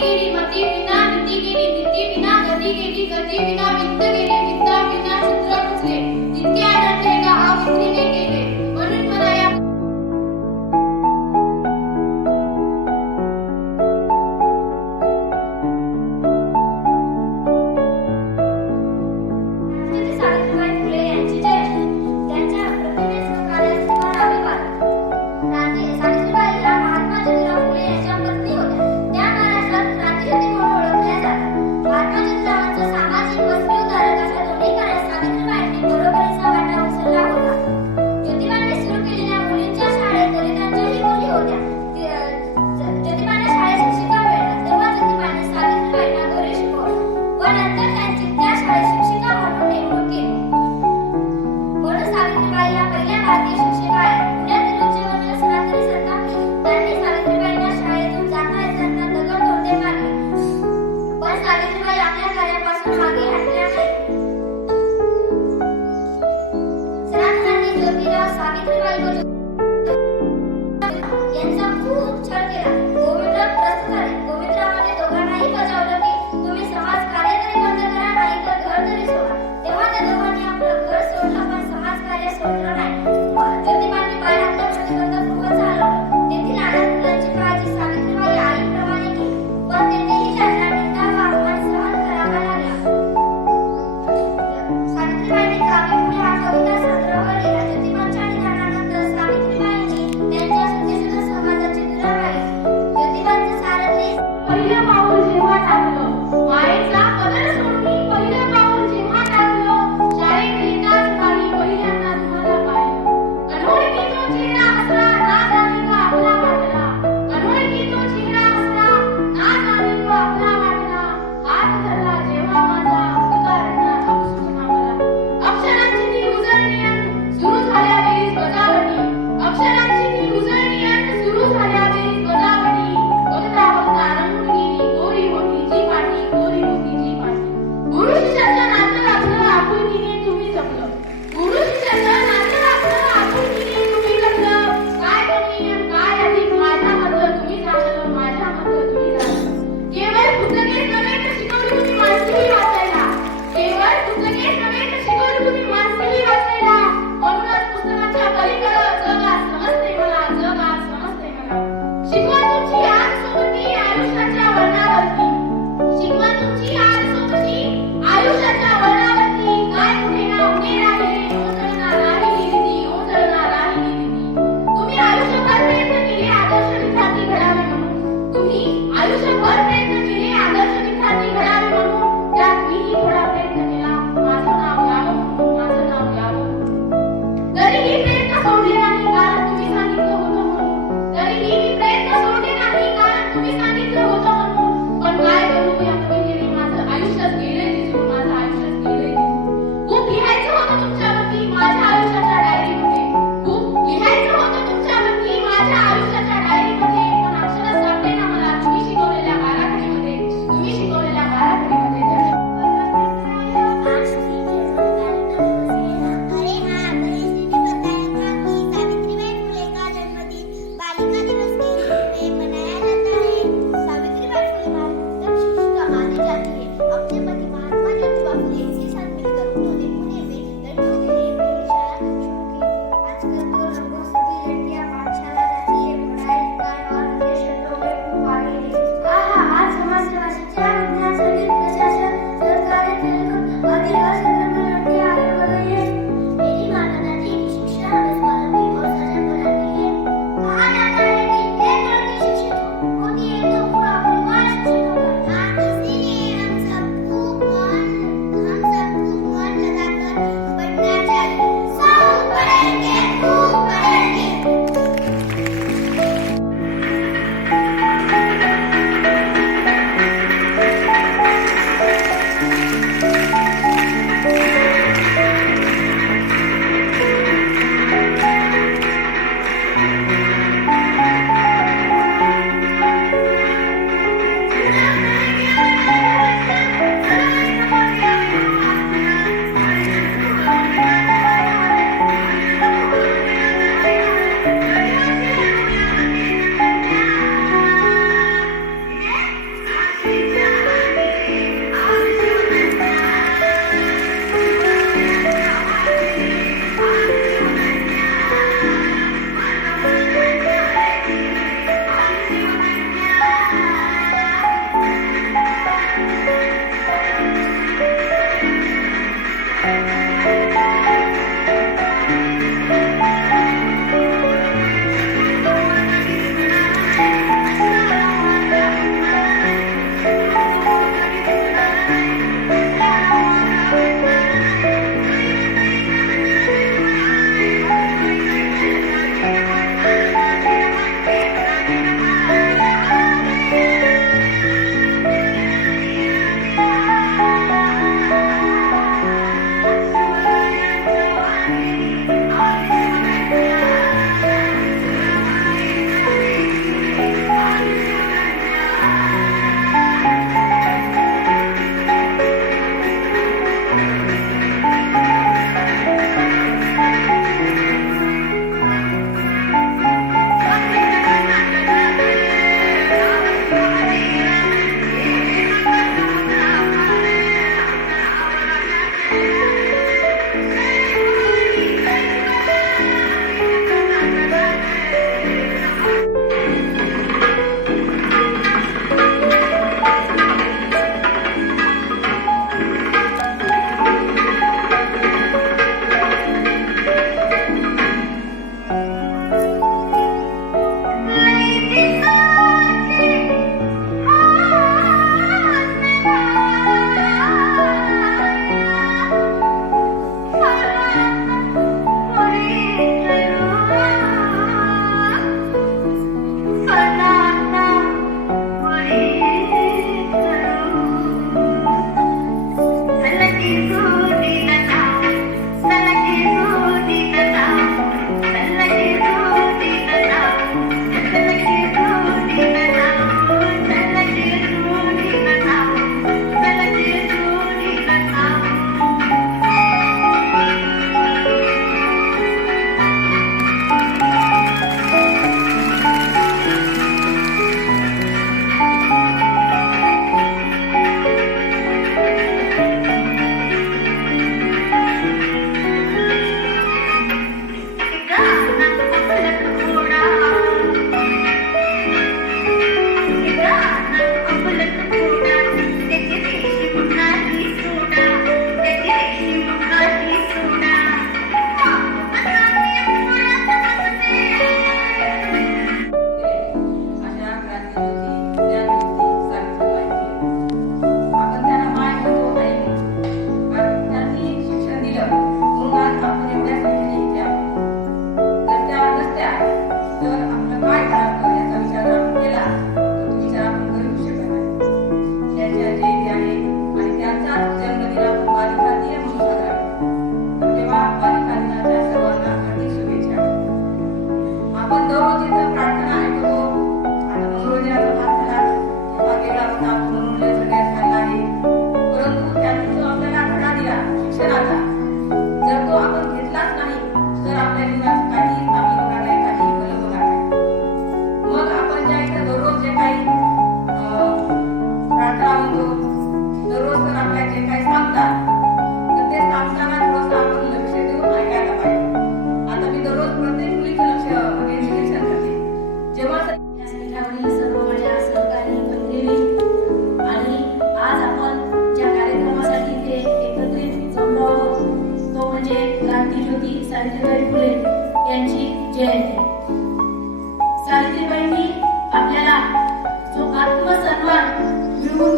गेली मती विना नीती गेली नीती विना गती गेली गती विना वित्त गेले वित्त विना चित्र रचले जितके आढळते का अवित्रीने केले म्हणून मला या सावित्रीबाई फुले यांची जयंती त्यांच्या प्रतिमेचं कार्याचे करावे क्रांती सावित्रीबाई या महात्मा ज्योतिराव फुले यांच्या पत्नी होत्या. त्या महाराष्ट्रात क्रांतिज्योती म्हणून ओळखल्या जातात. महात्मा ज्योतिरावांच्या सामाजिक व स्त्रीउद्धारक अशा दोन्ही कार्यात सावित्रीबाईंनी बरोबरीचा वाटा उचलला होता. ज्योतिबांनी सुरू केलेल्या मुलींच्या शाळेत दलितांच्याही मुली होत्या. ज्योतिबांना शाळेत शिक्षिका मिळाल्या तेव्हा ज्योतिबांनी सावित्रीबाईंना घरी शिकवलं व नंतर त्यांची त्या शाळेत शिक्षिका म्हणून नेमणूक केली. म्हणून सावित्रीबाई या पहिल्या भारतीय शिक्षिका आहेत. पुण्यातील उच्चवर्णीय सनातनी संतांनी त्यांनी सावित्रीबाईंना शाळेतून जाता येताना दगड तोडे मारले पण सावित्रीबाई आपल्या कार्यापासून मागे हटल्या नाही. सनातनांनी ज्योतिराव सावित्रीबाई व यांचा खूप छळ केला. गोविंदराव त्रस्त झाले. गोविंदरावांनी दोघांनाही बजावलं की तुम्ही समाज कार्य तरी बंद करा नाही तर घर तरी सोडा. तेव्हा त्या दोघांनी आपलं घर सोडलं पण समाज कार्य सोडलं नाही. ज्योतिबांनी बाळहत्या प्रतिबंधक गृह चालवलं. तेथील अनाथ मुलांची काळजी सावित्रीबाई आईप्रमाणे केली पण तेथेही त्यांना निंदा व अपमान सहन करावा लागला. सावित्रीबाईंनी काव्य पुढे हा कविता संग्रह लिहिला. ज्योतिबांच्या निधनानंतर सावित्रीबाईंनी त्यांच्या सत्यशोधक समाजाची दुरा राहिली. ज्योतिबांचं सारथी पहिलं पाऊल जेव्हा टाकलं मायेचा पदर सोडून पहिलं पाऊल जेव्हा टाकलं शाळेत येताच काही पहिल्यांदा तुम्हाला पाहिलं. अनोळखी तो चेहरा हसला ना जाणे तो आपला वाटला. अनोळखी तो चेहरा हसला ना जाणे तो आपला वाटला. हात धरला जेव्हा माझा अंधकारना अवसून मला. अक्षरांची ती उजळणी सुरू झाल्या वेळी बजावणी. अक्षरांची ती उजळणी सुरू झाल्या वेळी बजावणी. बघता बघता रंगून गेली गोरी मोठीची पाठी गोरी मोठीची पाठी. गुरु शिष्याचं नातं राखलं आपुलकीने तुम्ही जपलं. गुरु शिष्याचं नातं राखलं आपुलकीने तुम्ही जपलं. काय कमी आणि काय अधिक माझ्यामधलं तुम्ही जाणलं माझ्यामधलं तुम्ही जाणलं. केवळ पुस्तकेच नव्हे तर शिकवली तुम्ही माणसेही वाचायला. केवळ पुस्तकेच नव्हे तर शिकवली तुम्ही माणसेही वाचायला. म्हणूनच पुस्तकाच्या पलीकडं जग आज समजते मला जग आज समजते मला. शिकवा तुमची आज सोबती आयुष्याच्या वर्णावरती. शिकवा तुमची आज सोबती आयुष्याच्या वर्णावरती. काय कुठे ना उणे राहिले ओंजळणार राहिली रीती ओंजळणार राहिली रीती. तुम्ही आयुष्यभर प्रयत्न केले आदर्श विद्यार्थी घडावे म्हणून. तुम्ही आयुष्यभर प्रयत्न केले आदर्श विद्यार्थी घडावे म्हणून. त्यात मीही थोडा प्रयत्न केला माझं नाव यावं म्हणून माझं नाव यावं. तरीही प्रयत्न सोडले नाही कारण तुम्ही सांगितलं होतं म्हणून. तरीही मी प्रयत्न सोडले नाही कारण तुम्ही सांगितलं होतं म्हणून. पण काय करू या कवितेने माझं आयुष्यात गेलंय दिसून माझं आयुष्यात गेलंय दिसून. खूप लिहायचं होतं तुमच्यावरती माझ्या आयुष्याच्या डायरीमध्ये. खूप लिहायचं होतं तुमच्यावरती माझ्या आयुष्याच्या डायरीमध्ये पण अक्षरच सापडे ना मला तुम्ही शिकवलेल्या बाराखडीमध्ये. तुम्ही शिकवलेल्या बाराखडीमध्ये. अरे हाँ, 22 दिसंबर को सावित्रीबाई फुले का जन्मदिन बालिका दिवस के रूप में मनाया जाता है.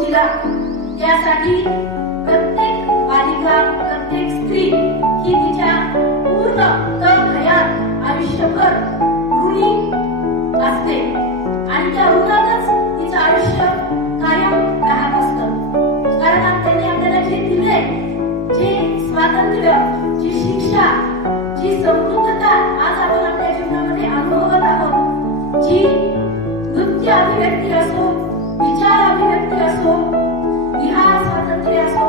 दिला. त्यासाठी प्रत्येक बालिका, प्रत्येक स्त्री ही तिच्या पूर्ण हयात आयुष्यभर ऋणी असते आणि त्या ऋणातच तिचं आयुष्य कायम राहत असतं. कारण त्यांनी आपल्याला जे दिले, जे स्वातंत्र्य, जी शिक्षा, जी समृद्धता आज आपण आपल्या जीवनामध्ये अनुभवत आहोत, जी नृत्य अभिव्यक्ती असो, विचार अभिव्यक्ती असो, विहार स्वातंत्र्य असो,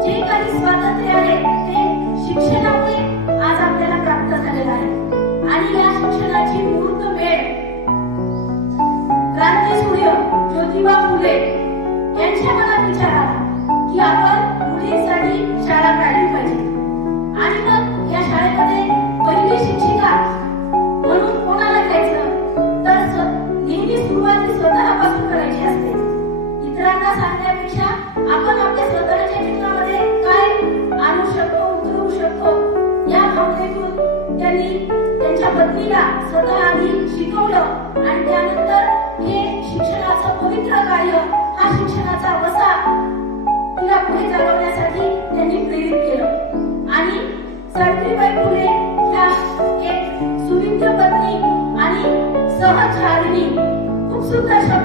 जे काही स्वातंत्र्य आहे ते शिक्षणामुळे आज आपल्याला प्राप्त झालेलं आहे. आणि या शिक्षणाची मूर्त वेळ क्रांतीसूर्य ज्योतिबा फुले यांच्या मनात विचार आला की आपण मुलींसाठी शाळा काढली पाहिजे. आणि मग या शाळेमध्ये पहिली शिक्षिका म्हणून कोणाला घ्यायचं, तर नेहमी सुरुवात स्वतःपासून करायची असते. इतरांना सांगण्यापेक्षा आपण आपल्या स्वतःच्या जीवनामध्ये काय आणू शकतो, उतरवू शकतो, या भावनेतून त्यांनी त्यांच्या पत्नीला स्वतः आधी शिकवलं आणि त्यानंतर हे शिक्षणाचं पवित्र कार्य, हा शिक्षणाचा वसा तिला पुढे चालवण्यासाठी त्यांनी प्रेरित केलं. आणि सावित्रीबाई फुले ह्या एक सुविद्य पत्नी आणि सहचारिणी, खूप सुंदर शब्द